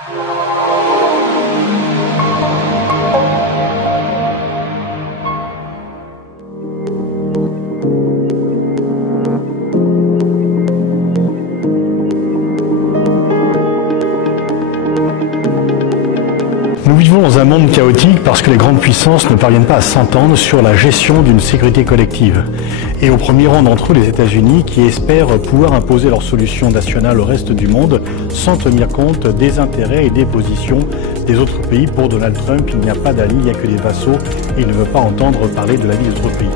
Nous vivons dans un monde chaotique parce que les grandes puissances ne parviennent pas à s'entendre sur la gestion d'une sécurité collective. Et au premier rang d'entre eux, les États-Unis, qui espèrent pouvoir imposer leur solution nationale au reste du monde sans tenir compte des intérêts et des positions des autres pays. Pour Donald Trump, il n'y a pas d'alliés, il n'y a que des vassaux et il ne veut pas entendre parler de la vie des autres pays.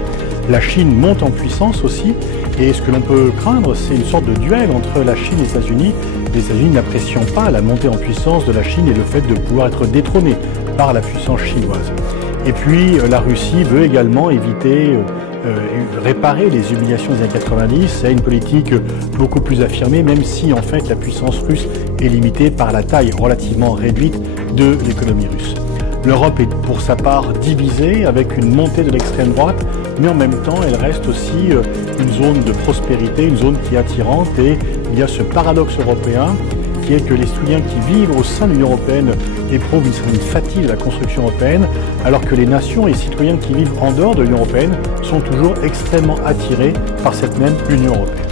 La Chine monte en puissance aussi, et ce que l'on peut craindre, c'est une sorte de duel entre la Chine et les États-Unis. Les États-Unis n'apprécient pas la montée en puissance de la Chine et le fait de pouvoir être détrôné par la puissance chinoise. Et puis la Russie veut également éviter, réparer les humiliations des années 90. C'est une politique beaucoup plus affirmée, même si en fait la puissance russe est limitée par la taille relativement réduite de l'économie russe. L'Europe est pour sa part divisée avec une montée de l'extrême droite, mais en même temps elle reste aussi une zone de prospérité, une zone qui est attirante, et il y a ce paradoxe européen qui est que les citoyens qui vivent au sein de l'Union européenne éprouvent une certaine fatigue de la construction européenne, alors que les nations et les citoyens qui vivent en dehors de l'Union européenne sont toujours extrêmement attirés par cette même Union européenne.